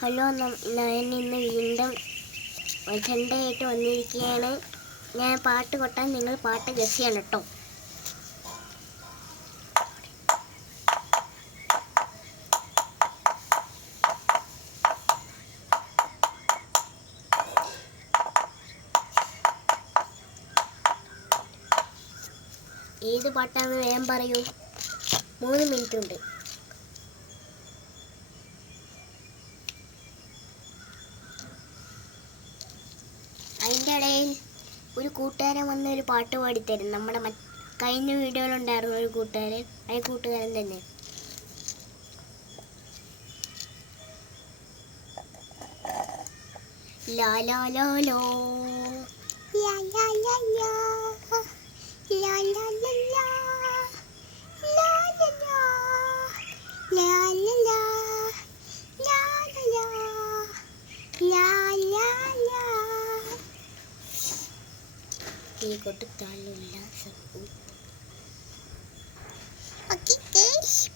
Hello, ഞാൻ ഇന്ന് വീണ്ടും അജണ്ടയായിട്ട് വന്നിരിക്കുകയാണ്. ഞാൻ പാട്ട് കൊട്ടാൻ നിങ്ങൾ പാട്ട് ഗസ് ചെയ്യണം കേട്ടോ. ഏത് പാട്ടാണെന്ന് വേഗം പറയൂ. 3 മിനിറ്റ് ഉണ്ട്. അതിൻ്റെ ഇടയിൽ ഒരു കൂട്ടുകാരൻ വന്ന് ഒരു പാട്ട് പാടിത്തരും. നമ്മുടെ കഴിഞ്ഞ വീഡിയോയിലുണ്ടായിരുന്നു ഒരു കൂട്ടുകാരൻ. ആ കൂട്ടുകാരൻ തന്നെ. ലാ ലാ ലാ ലോ ലാ ലാ ലാ ലാ ലാ ലാ ലാ ലാ ലാ ലാ ലാ ലാ ലാ കൊടുത്താലുല്ലാസം.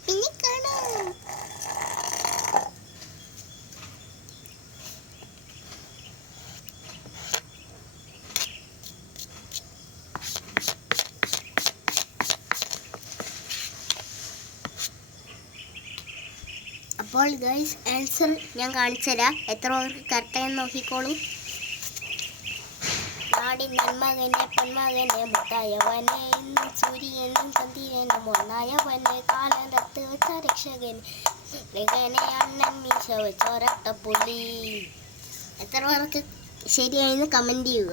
പിന്നെ കാണാം. അപ്പോൾ ഗൈസ്, ആൻസർ ഞാൻ കാണിച്ചുതരാം. എത്ര പേർക്ക് കറക്റ്റായെന്ന് നോക്കിക്കോളൂ. നാടിൻ നന്മകനെ പൊന്മകനെ മുത്തായവനെ ഇന്നും സൂര്യനും ചന്ദ്രനും ഒന്നായവനെ കാലത്ത് വെച്ച രക്ഷകനെ അണ്ണൻ മീശ വെച്ചൊരട്ടപ്പുലി. എത്ര പേർക്ക് ശരിയായെന്ന് കമൻറ്റ് ചെയ്യുക.